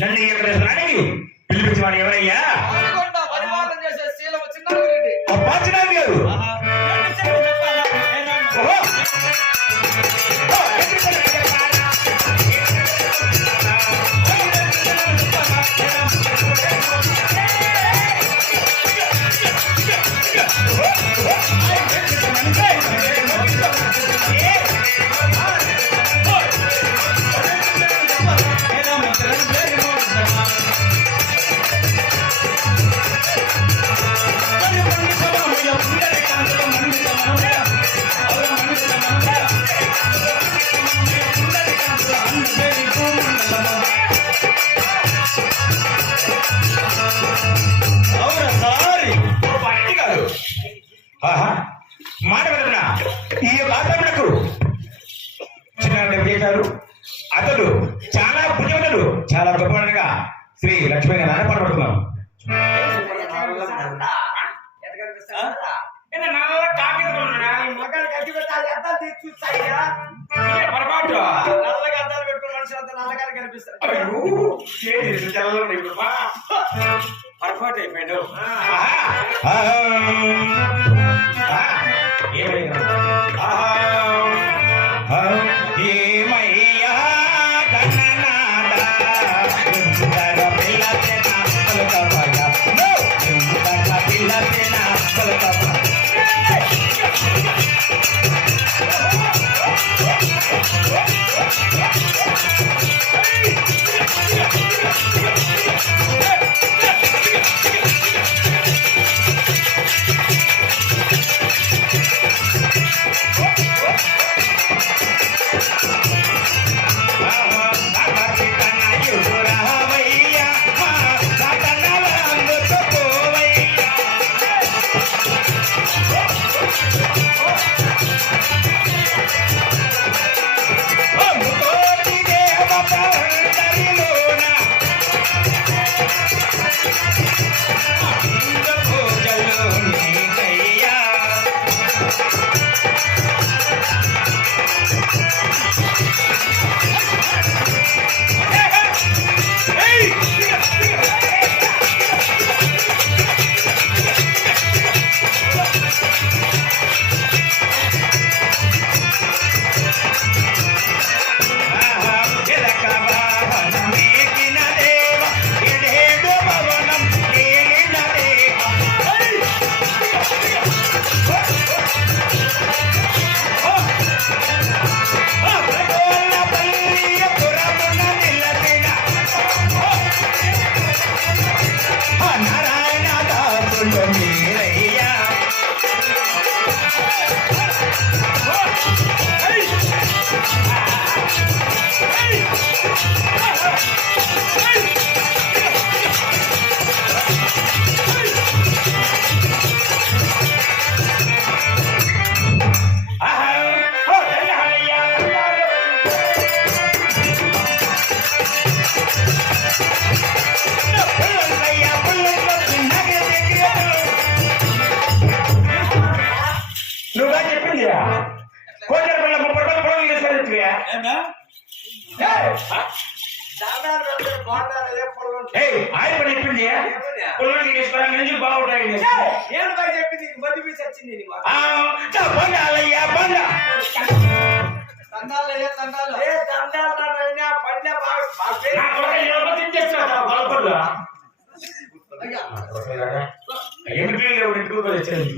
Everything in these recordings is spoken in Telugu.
నన్ను ఇక్కడ రాణి పిలిపించిన వాడు ఎవరయ్యా? పరిపాలన చేసే శీలం చిన్నారెడ్డి. చిన్నారెడ్డి గారు మాట విధునా ఈ వాతావరణకు చిన్నారెడ్డి గారు అతడు చాలా పుణ్యవంతుడు, చాలా గొప్పగా శ్రీ లక్ష్మీ నారాయణ పడబడుతున్నాం. పొరపాటు అయిపోయాడు. ఏమయ్యా గణనాథ సుందర పిల్లతేనా పలుకబగా సుందర పిల్లతేనా పలుకబగా పుల్లలు తీసుకోవడం నుంచి బాగుంటాయి. నేను బాగా చెప్పింది మధ్య పీస్ వచ్చింది నీ మాట. పండాలయ్యా పండ తండాలయ్యా తండాలు ఏ తండాలైనా పండే ఏమిటి లేవు ఇంటికి వచ్చేది.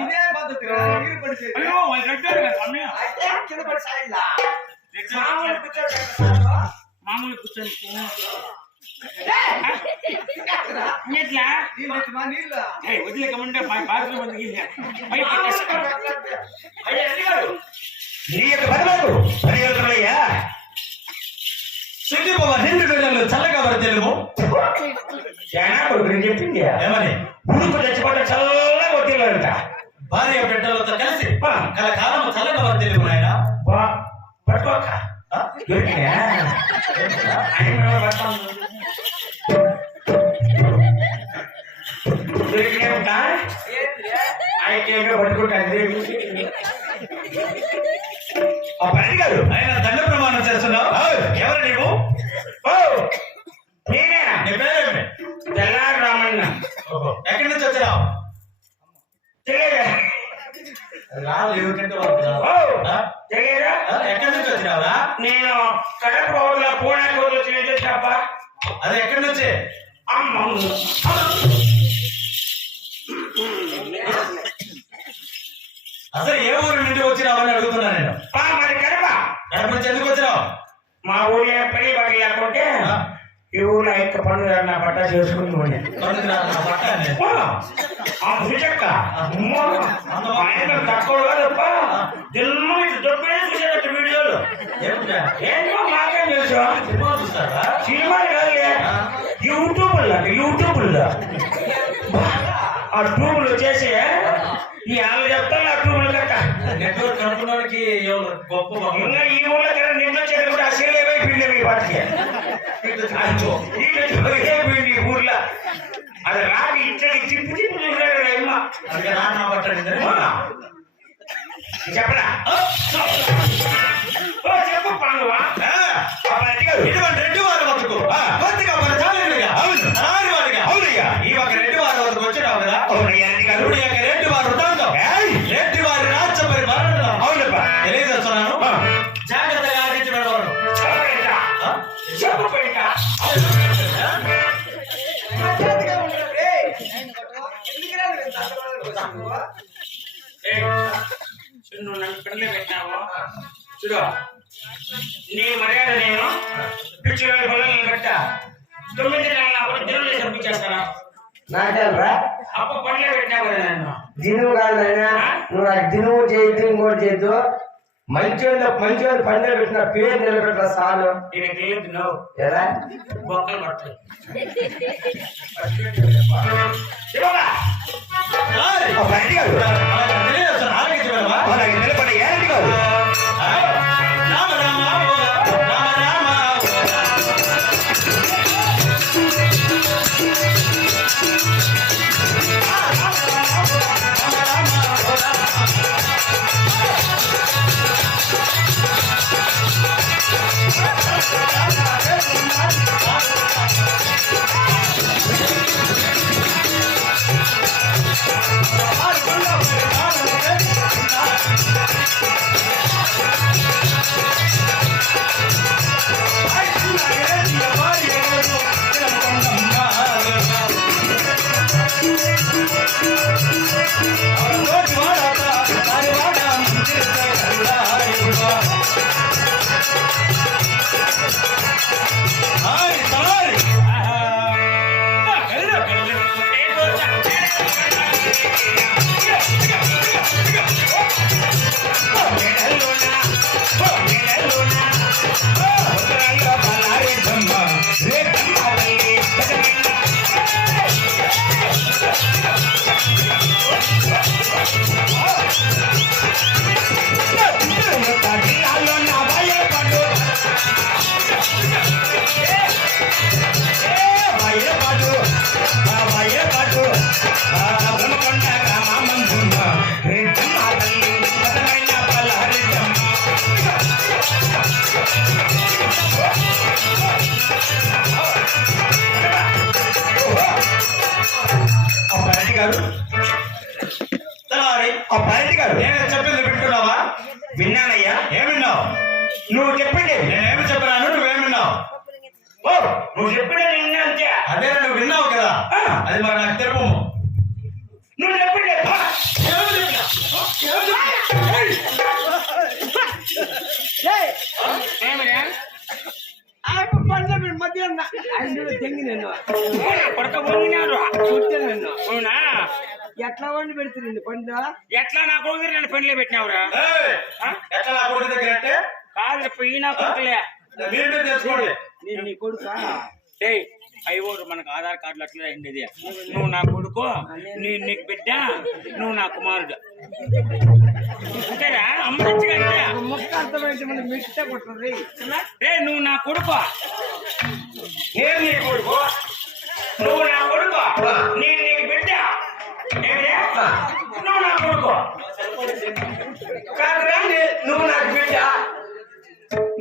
ఇదే పద్ధతి నీరు పడితే అయితే కింద పడి సాయిల్లా మామూలు కూర్చొని నీళ్ళు వదిలేకమంటే బాత్రూమ్ నీ యొక్క పదలకు పరిగెడుతున్నాయ్యా. సిద్ధిపోవ నిండు బిడ్డలు చల్లగా వరదెలుము నేను చెప్పింది ఏమని ఉడుకు చచ్చిపోతే చల్లగా కొట్టిల్లంట. భార్య బిడ్డలతో కలిసి కలకాలము చల్లగా వరదెలుము నాయన పట్టుకోక దొరికినా దొరికినా ఉంటా అయితే పట్టుకుంటా. ఆ పని కాదు ఆయన దండ ప్రమాణం చేస్తున్నావు. ఎవరు నీవు? నేనే నీ పేరేమి? తెల్లారు రామన్న. ఎక్కడి నుంచి వచ్చినావు? తెలియదా? ఎవరికంటే తెలియదా? ఎక్కడి నుంచి వచ్చినావురా? నేను కడప ఊర్లో పూనాకి ఊర్లో వచ్చిన తప్ప. అది ఎక్కడి నుంచి? అమ్మ అసలు ఏ ఊరు నుండి వచ్చినావు అని అడుగుతున్నా నేను. మరి కడప. కడప నుంచి ఎందుకు వచ్చినావు? మా ఊళ్ళో పెళ్లి బట్టలు లేకుంటే ఈ ఊళ్ళో ఎక్క పండుగ నా బట్ట చేసుకుని తక్కువ తప్ప దిల్లు దొబ్బే చూసేటట్టు వీడియోలు ఏంటో మాకేం తెలుసు. సినిమాలు కాదు యూట్యూబ్లో ఆ ట్యూబ్లు వచ్చేసి ఈ వాళ్ళు చెప్తాను ఆ ట్యూబ్లు కట్ట నెట్వర్క్ కనుక్కున్నానికి గొప్ప ఇంకా ఈ ఊళ్ళో కదా నిన్న వచ్చేది కూడా ఆ సీల్ అయిపోయింది మీ వాటికి అయిపోయింది ఊర్లో. అది రాగి ఇచ్చడి చిప్పు చిప్పు చూసాడు అమ్మ చెప్పరా చెప్పు పండువా ఇటువంటి రెడ్డి వారి వద్దకు కొద్దిగా మన చాలుగా అవునయ్యా ఈ ఒక రెడ్డి వారి వద్దకు వచ్చినావు కదా. ఇప్పుడు ఈ యొక్క రెడ్డి వారి వృత్తాంతం రెడ్డి వారి రాజ్య పరిపాలన అవునప్పా తెలియజేస్తున్నాను. జాగ్రత్తగా ఆడించి వెళ్ళవను. చెప్పు పోయిట నువ్వు నన్ను పిల్లలు పెట్టావు చూడు నీ మర్యాద నేను పిచ్చి పొలం కట్ట 9 నెలల అప్పుడు దినం చంపించేస్తాను. నాకేంరా అప్ప పనిలో పెట్టావు కదా నన్ను. దినువు కాదు నాయన, నువ్వు నాకు దినువు చేయొద్దు ఇంకోటి చేయొద్దు. మంచిగా పండుగ పెట్టిన పేరు నిలబెట్టిన సాలు నేను తెలియదు నువ్వు ఎలా బొక్కలు పడతాయి. తెలియజేస్తున్నాను. ఆలోచించి వెళ్ళవా? నిలబడి ఏంటి కాదు రామ రామ రామ రామ Yeah. గారు తెల్లారి ఆ పారెడ్డి గారు నేను చెప్పింది వింటున్నావా? విన్నానయ్యా. ఏమిన్నావు? నువ్వు చెప్పింది నేనేమి చెప్పినాను, నువ్వేమిన్నావు? ఓ నువ్వు చెప్పిన నిన్న అంతే. అదే నువ్వు విన్నావు కదా, అది మరి నాకు తెలుపు. నువ్వు చెప్పింది ఏమయ్యా? తెంగి నేను కొడక వంగినాడు. కొట్టాను నన్ను అవునా? ఎట్లా వండి పెడుతుంది పండు ఎట్లా నా కొడుకు నన్ను పెళ్లి పెట్టినావురా? ఎట్లా నా కొడుకు దగ్గర అంటే కాదు పోయి నా కొడుకులే. మీరు మీరు తెలుసుకోండి. నేను నీ కొడుకా ఏయ్ అయ్యోరు మనకు ఆధార్ కార్డులు అట్లా అయింది. నువ్వు నా కొడుకు, నీకు బిడ్డ, నువ్వు నా కుమారుడు. అంతేరా? అమ్మచ్చిగా అంతే. ముక్క అర్థమైతే మనకి మిట్ట కొట్టది. నువ్వు నా కొడుకు. నేను నీ కొడుకు, నువ్వు నా కొడుకు, నేను నీకు బిడ్డ. ఏమిరా? నువ్వు నా కొడుకు కాదురా నువ్వు నాకు బిడ్డ,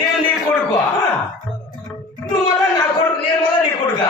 నేను నీ కొడుకు, నువ్వు మళ్ళా నా కొడుకు, నేను మళ్ళా నీ కొడుకా?